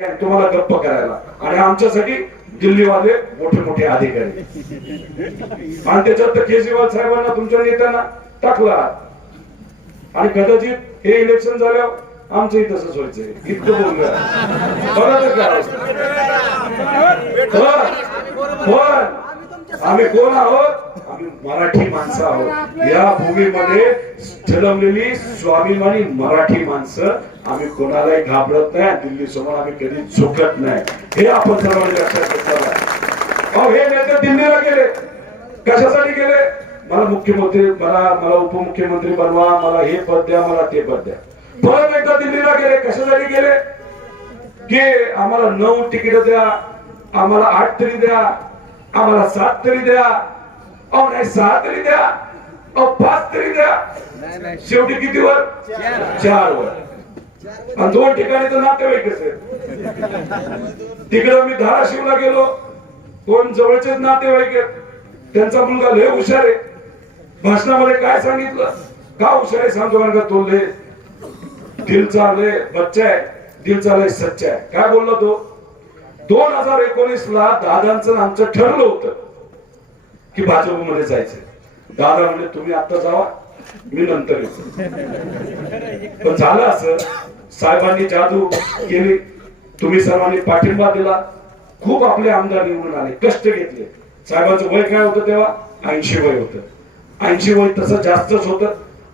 तुम्हाला गप्प करायला. आणि आमच्यासाठी दिल्लीवाले मोठे मोठे अधिकारी. आणि त्याच्यात तर केजरीवाल साहेबांना तुमच्या नेत्यांना टाकला. आणि कदाचित हे इलेक्शन झाल्यावर आमचंही तसंच व्हायचंय. इतकं बोललं. बघा तर आम्ही कोण आहोत? आम्ही मराठी माणसं आहोत. या भूमीमध्ये जन्मलेली स्वाभिमानी मराठी माणसं आम्ही कोणालाही घाबरत नाही दिल्ली समोर आम्ही कधी झुकत नाही. हे आपण सर्वांनी लक्षात घेतलं अहो हे नेते दिल्लीला गेले. कशासाठी गेले? मला मुख्यमंत्री मला मला उपमुख्यमंत्री बनवा मला हे पद द्या मला ते पद द्या. परत एकदा दिल्लीला गेले. कशासाठी गेले? की आम्हाला नऊ तिकीट द्या आम्हाला आठ तरी द्या आम्हाला सात तरी द्या अहो नाही सहा तरी द्या. अहो पाच तरी द्या. शेवटी किती वर? चार वर. आणि दोन ठिकाणी तर नातेवाईकच असेल. तिकडं मी धाराशिवला गेलो. कोण जवळचेच नातेवाईक आहेत. त्यांचा मुलगा लय हुशार आहे. भाषणामध्ये काय सांगितलं? का हुशार आहे सांगतो का तो लय दिलचा बच्चा आहे. दिल चालय सच्चा आहे. काय बोलला तो? दोन हजार एकोणीस ला दादांचं आमचं ठरलं होतं. की भाजपमध्ये जायचं दादा म्हणजे तुम्ही आता जावा मी नंतर येतो. पण झालं असं. साहेबांनी जादू केली. तुम्ही सर्वांनी पाठिंबा दिला. खूप आपले आमदार निवडून आले कष्ट घेतले. साहेबांचं वय काय होतं तेव्हा? ऐंशी वय होतं. ऐंशी वय तसं जास्तच होतं.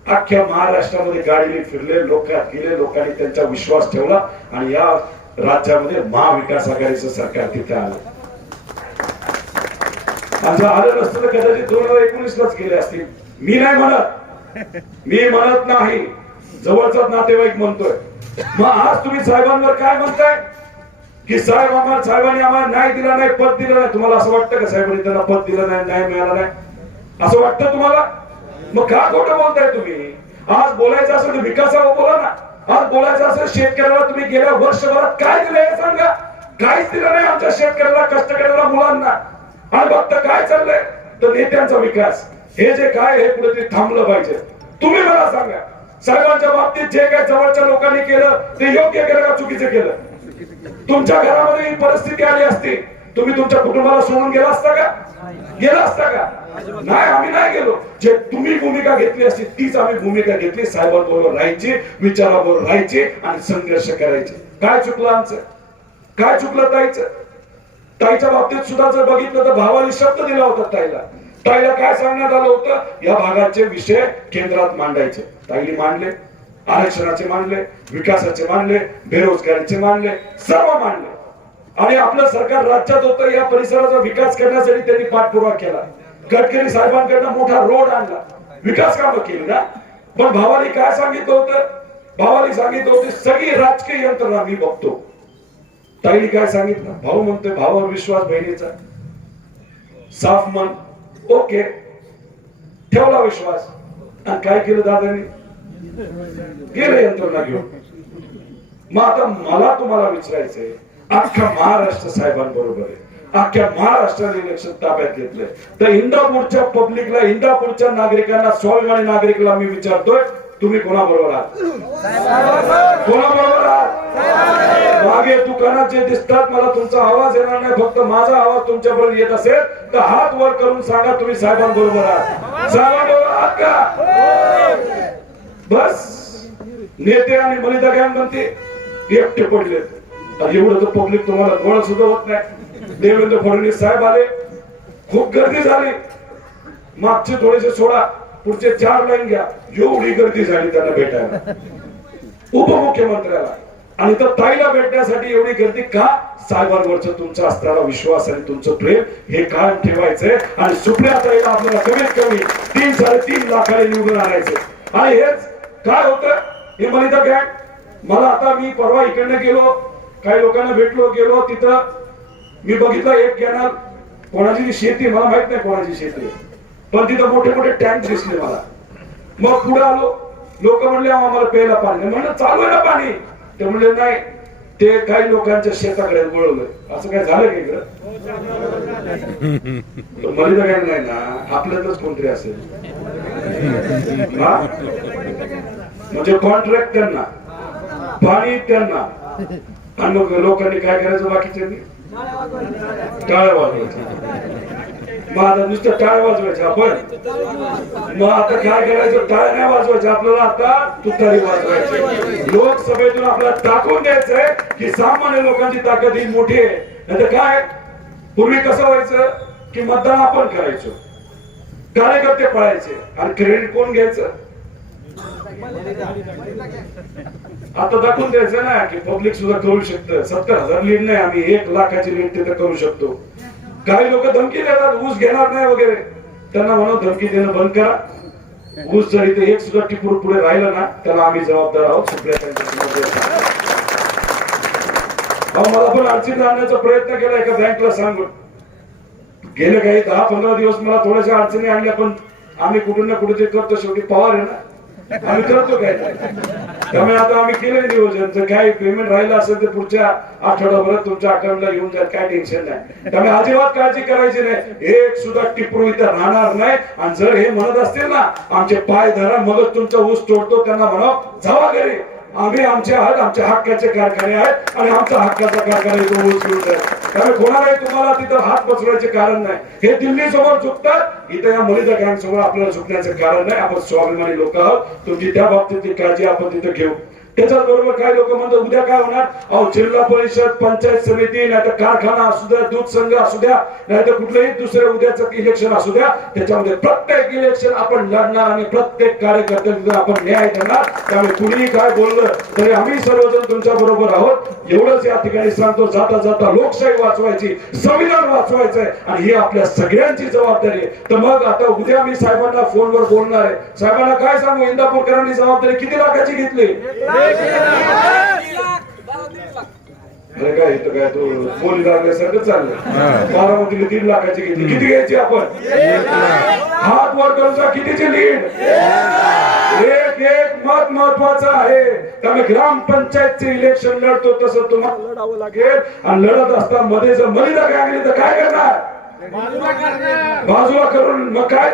अख्ख्या महाराष्ट्रामध्ये गाडीने फिरले लोक गेले लोकांनी त्यांचा विश्वास ठेवला आणि या राज्यामध्ये महाविकास आघाडीचं सरकार तिथे आलं. असं आलं नसतं तर कदाचित दोन हजार एकोणीस लाच गेले असतील. मी नाही म्हणत. मी म्हणत नाही. जवळचाच नातेवाईक म्हणतोय. मग आज तुम्ही साहेबांवर काय म्हणताय? की साहेब आम्हाला साहेबांनी आम्हाला न्याय दिला नाही पद दिलं नाही. तुम्हाला असं वाटतं का साहेबांनी त्यांना पद दिलं नाही न्याय मिळाला नाही? असं वाटतं तुम्हाला? मग का खोटं बोलताय तुम्ही? आज बोलायचं असेल विकासावर बोला ना. आज बोलायचं असेल शेतकऱ्याला तुम्ही गेल्या वर्षभरात काय दिलं हे सांगा. काहीच दिलं नाही आमच्या शेतकऱ्याला कष्टकऱ्याला मुलांना. आज फक्त काय चाललंय? तर नेत्यांचा विकास. हे जे काय हे कुठेतरी थांबलं पाहिजे. तुम्ही मला सांगा साहेबांच्या बाबतीत जे काय जवळच्या लोकांनी केलं ते योग्य केलं का चुकीचं केलं? तुमच्या घरामध्ये ही परिस्थिती आली असती. तुम्ही तुमच्या कुटुंबाला सोडून गेला असता का? गेला असता का? नाही आम्ही नाही गेलो. जे तुम्ही भूमिका घेतली असती तीच आम्ही भूमिका घेतली. साहेबांबरोबर राहायची विचाराबरोबर राहायची आणि संघर्ष करायचे. काय चुकलं आमचं? काय चुकलं जायचं ताईच्या बाबतीत सुद्धा जर बघितलं तर भावाने शब्द दिला होता ताईला. ताईला काय सांगण्यात आलं होतं? या भागाचे विषय केंद्रात मांडायचे. ताईने मांडले आरक्षणाचे मांडले विकासाचे मांडले बेरोजगारीचे मांडले सर्व मांडले. आणि आपलं सरकार राज्यात होतं या परिसराचा विकास करण्यासाठी त्यांनी पाठपुरावा केला. गडकरी साहेबांकडनं मोठा रोड आणला. विकास कामं केली ना? पण भावाने काय सांगितलं होतं? भावानी सांगितलं होतं सगळी राजकीय यंत्रणा मी बघतो. ताईने काय सांगितलं? भाऊ म्हणतोय भावावर विश्वास बहिणीचा. साफ मन. ओके. ठेवला विश्वास. आणि काय केलं दादानी? गेले यंत्रणा घेऊन. मग आता मला तुम्हाला विचारायचंय अख्ख्या महाराष्ट्र साहेबांबरोबर आहे. अख्ख्या महाराष्ट्राने इलेक्शन ताब्यात घेतलंय. तर इंदापूरच्या पब्लिकला इंदापूरच्या नागरिकांना स्वाभिमानी नागरिकला मी विचारतोय तुम्ही कोणाबरोबर आहात? कोणाबरोबर आहात? मागे दुकानात जे दिसतात मला तुमचा आवाज येणार नाही फक्त माझा आवाज तुमच्याबरोबर येत असेल तर हात वर करून सांगा तुम्ही साहेबांबरोबर आहात. साहेबांबरोबर आहात का? बस. नेते आणि मलिदा गॅम बनते एकटे पडले. एवढं तर पब्लिक तुम्हाला गोळ सुद्धा होत नाही. देवेंद्र फडणवीस साहेब आले. खूप गर्दी झाली. मागचे थोडेसे सोडा. पुढचे चार लाईन घ्या. एवढी गर्दी झाली त्यांना भेटायला. उपमुख्यमंत्र्याला. आणि तर ताईला भेटण्यासाठी एवढी गर्दी का? साहेबांवरच तुमचा असणारा विश्वास आणि तुमचं प्रेम हे कायम ठेवायचंय आणि सुप्रिया ताईला आपल्याला कमीत कमी तीन साडेतीन लाखाने निवडून आणायचं. आणि हेच काय होतं? हे मलिदा गँग. मला आता मी परवा इकडनं गेलो. काही लोकांना भेटलो गेलो. तिथं मी बघितलं एक घेणार कोणाची शेती मला माहीत नाही कोणाची शेती पण तिथं मोठे मोठे टँक दिसले मला. मग पुढे आलो. लोक म्हणले "अहो, आम्हाला प्यायला पाणी म्हणलं चालू आहे ना पाणी. ते म्हणले नाही. ते काही लोकांच्या शेताकडे वळवलं. असं काय झालं की इकडं? मलिदा काय नाही ना. आपल्यातच कोणतरी असेल. हा? म्हणजे कॉन्ट्रॅक्ट त्यांना. पाणी त्यांना. आणि लोकांनी काय करायचं बाकीच्यांनी? टाळ्या वाजवायचं मग आता नुसतं टाळ वाजवायचा आपण. मग आता काय करायचं? टाळ नाही वाजवायचं. आपल्याला आता तुतारी वाजवायची लोकसभेतून आपल्याला टाकून द्यायचंय की सामान्य लोकांची ताकद ही मोठी आहे. नाही काय? पूर्वी कसं व्हायचं? की मतदान आपण करायचो. कार्यकर्ते पळायचे. आणि क्रेडिट कोण घ्यायचं? आता दाखवून द्यायचं ना की पब्लिक सुद्धा करू शकतं. सत्तर हजार लीड नाही आम्ही. एक लाखाची लीड तिथे करू शकतो. काही लोक धमकी देतात ऊस घेणार नाही वगैरे. त्यांना म्हणून धमकी देणं बंद करा. ऊस जर इथे एक सुद्धा टिपूर पुढे राहिलं ना त्याला आम्ही जबाबदार आहोत सुप्रिया अहो मला पण अडचणीत आणण्याचा प्रयत्न केला एका बँकला सांगून. गेले काही दहा पंधरा दिवस मला थोड्याशा अडचणी आणल्या पण आम्ही कुठून ना कुठे करतो शेवटी पवार आहे ना. आम्ही करतो त्यामुळे आता आम्ही केले नियोजन जर काय पेमेंट राहिलं असेल तर पुढच्या आठवड्याभरात तुमच्या अकाउंटला येऊन जाईल काय टेन्शन नाही. त्यामुळे अजिबात काळजी करायची नाही. एक सुद्धा टिपरू इथं राहणार नाही. आणि जर हे म्हणत असतील ना आमचे पाय धरा मगच तुमचा ऊस तोडतो त्यांना म्हणा जावा घरी. आम्ही आमचे आहात आमच्या हक्काचे कारखाने आहेत आणि आमचा हक्काचा कारखाना इथं ऊस घेऊन जाईल. कारण कोणालाही तुम्हाला तिथं हात बसवण्याचे कारण नाही. हे दिल्ली समोर चुकतात इथं या मलिदा गँग समोर आपल्याला झुकण्याचं कारण नाही. आपण स्वाभिमानी लोक आहोत. तुमची त्या बाबतीतली काळजी आपण तिथं घेऊ. त्याच्याच बरोबर काही लोक म्हणतात उद्या काय होणार? अहो जिल्हा परिषद पंचायत समिती नाही तर कारखाना असू द्या दूध संघ असू द्या नाही तर कुठलंही दुसरं उद्याचं इलेक्शन असू द्या त्याच्यामध्ये प्रत्येक इलेक्शन आपण लढणार आणि प्रत्येक कार्यकर्त्यांना आपण न्याय देणार. त्यामुळे कुणीही काय बोललं तरी आम्ही सर्वजण तुमच्या बरोबर आहोत. एवढंच या ठिकाणी सांगतो जाता जाता लोकशाही वाचवायची संविधान वाचवायचंय आणि ही आपल्या सगळ्यांची जबाबदारी आहे. तर मग आता उद्या मी साहेबांना फोनवर बोलणार आहे. साहेबांना काय सांगू? इंदापूरकरांनी जबाबदारी किती लाखाची घेतली? अरे काय इथं काय तू बोली लागल्यासारखं चाललंय. बारामतीला दीड लाखाची घेतली. किती घ्यायची आपण? हात वर करून जा, कितीची लीड? एक एक मत महत्वाचं आहे. त्यामुळे ग्रामपंचायतचे इलेक्शन लढतो तसं तुम्हाला लढावं लागेल. आणि लढत असताना मध्ये जर मलिदा गँगली तर काय करणार? बाजूला करून मग काय?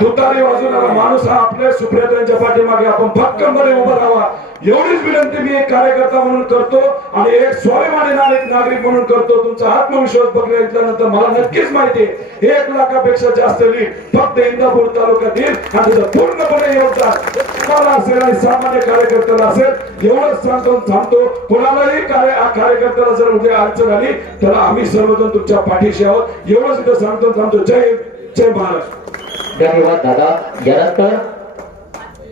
तुतारी. वाजवणारा माणूस हा आपल्या सुप्रियातांच्या पाठीमागे. आपण भक्कमपणे उभा राहावा. एवढीच विनंती मी एक कार्यकर्ता म्हणून करतो आणि एक स्वाभिमानी नागरिक नागरिक म्हणून करतो. तुमचा आत्मविश्वास बघितल्यानंतर मला नक्कीच माहिती आहे. एक लाखापेक्षा जास्त लीड फक्त इंदापूर तालुक्यात येईल आणि त्याचं पूर्णपणे योगदान. तुम्हाला असेल आणि सामान्य कार्यकर्त्याला असेल एवढंच सांगतो थांबतो. कोणालाही कार्य कार्यकर्त्याला जर उद्या अडचण आली तर आम्ही सर्वजण तुमच्या पाठीशी आहोत. एवढंच इथं सांगतो थांबतो. जय हिंद. जय महाराष्ट्र धन्यवाद दादा. यानंतर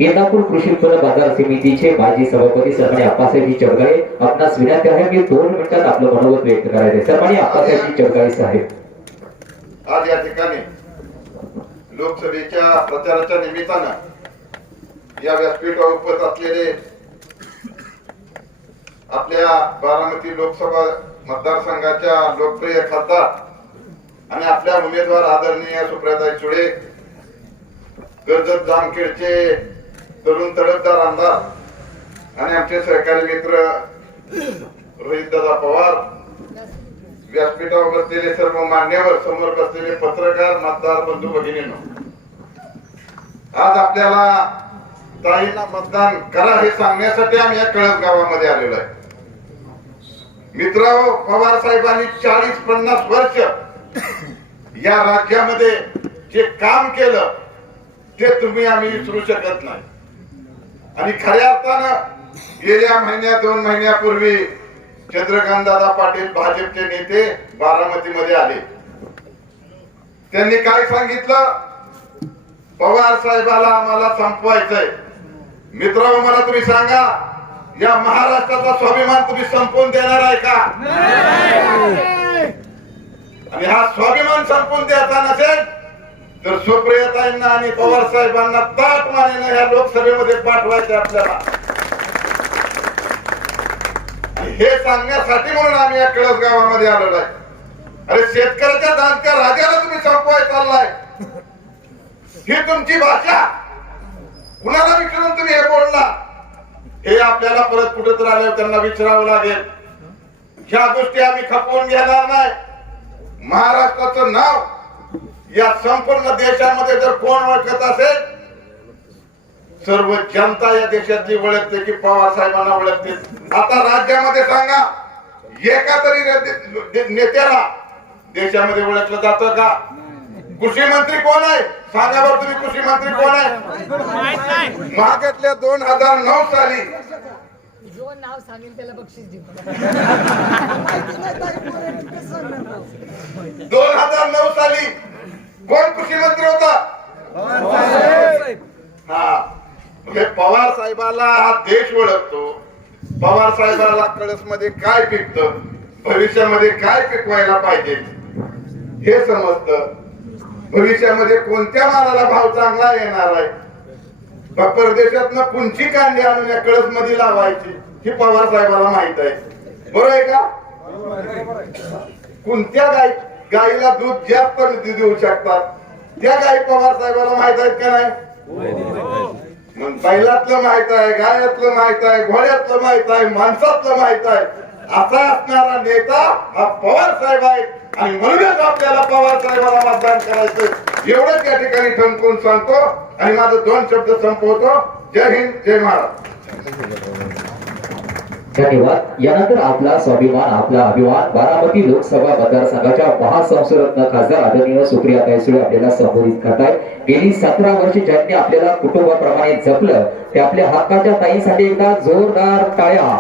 इंदापूर कृषी उत्पन्न बाजार समितीचे माजी सभापती सरमानी अप्पासाहेबजी चौगाळे आपणास विनंती आहे की दोन मिनिटात आपलं मनोगत व्यक्त करायचे सरमानी अप्पासाहेबजी चौगाळे साहेब. आज या ठिकाणी लोकसभेच्या प्रचाराच्या निमित्तानं या व्यासपीठावर उपस्थित असलेले आपल्या बारामती लोकसभा मतदारसंघाच्या लोकप्रिय खासदार आणि आपल्या उमेदवार आदरणीय सुप्रियाताई चुळे कर्जत जामखेडचे तरुण तडफदार आमदार आणि आमचे सहकारी मित्र रोहितदादा पवार व्यासपीठावर बसलेले सर्व मान्यवर समोर बसलेले पत्रकार मतदार बंधू भगिनीनो आज आपल्याला ताईला मतदान करा हे सांगण्यासाठी आम्ही या कळस गावामध्ये आलेलो आहे. मित्र पवार साहेबांनी चाळीस पन्नास वर्ष या राज्यामध्ये जे काम केलं ते तुम्ही आम्ही विसरू शकत नाही. आणि खऱ्या अर्थानं गेल्या महिन्या दोन महिन्यापूर्वी चंद्रकांत दादा पाटील भाजपचे नेते बारामतीमध्ये आले. त्यांनी काय सांगितलं? पवार साहेबाला आम्हाला संपवायचंय. मित्र मला तुम्ही सांगा या महाराष्ट्राचा स्वाभिमान तुम्ही संपवून देणार आहे का? आणि हा स्वाभिमान संपवून द्यायचा नसेल तर सुप्रियताईंना आणि पवार साहेबांना ताट मानेनं या लोकसभेमध्ये पाठवायचे आपल्याला. हे सांगण्यासाठी म्हणून आम्ही या कळस गावामध्ये आलेलो आहे. अरे शेतकऱ्याच्या दानत्या राजाला तुम्ही संपवाय चाललाय. ही तुमची भाषा. कुणाला विचारून तुम्ही हे बोलला हे आपल्याला परत कुठं तर आल्यावर त्यांना विचारावं लागेल. ह्या गोष्टी आम्ही खपवून घेणार नाही. महाराष्ट्राचं नाव या संपूर्ण देशामध्ये जर कोण ओळखत असेल सर्व जनता या देशातली ओळखते की पवार साहेबांना ओळखते. आता राज्यामध्ये सांगा एका तरी नेत्याला देशामध्ये ओळखलं जातं का? कृषी मंत्री कोण आहे? सांगा बरं तुम्ही कृषी मंत्री कोण आहे? मागातल्या दोन हजार नऊ साली जो नाव सांगेल त्याला बक्षीस देऊ. दोन हजार नऊ साली कोण कृषी मंत्री होता? हा. म्हणजे पवार साहेबाला हा देश ओळखतो. पवार साहेबाला कळसमध्ये काय पिकत? भविष्यामध्ये काय पिकवायला पाहिजे? हे समजतं. भविष्यामध्ये कोणत्या मालाला भाव चांगला येणार आहे? परदेशात परदेशातनं कुंची कांदी आणून या कळसमध्ये लावायची. ही पवार साहेबाला माहीत आहे. बरोबर आहे का? कोणत्या गाय गाईला दूध जास्त देऊ शकतात त्या गायी पवार साहेबाला माहीत आहेत का नाही? मग बैलातलं माहीत आहे गायातलं माहीत आहे घोड्यातलं माहीत आहे माणसातलं माहीत आहे. असा असणारा नेता हा पवार साहेब आहे आणि म्हणूनच आपल्याला पवार साहेबाला मतदान करायचं एवढंच या ठिकाणी ठणकून सांगतो. आणि माझं दोन शब्द संपवतो. जय हिंद जय महाराज धन्यवाद. यानंतर आपला स्वाभिमान आपला अभिमान बारामती लोकसभा मतदारसंघाच्या महासंसदरत्न खासदार आदरणीय सुप्रिया ताईसुळे आपल्याला संबोधित करताय गेली सतरा वर्ष ज्यांनी आपल्याला कुटुंबाप्रमाणे जपलं ते आपल्या हक्काच्या ताईसाठी एकदा जोरदार टाळ्या.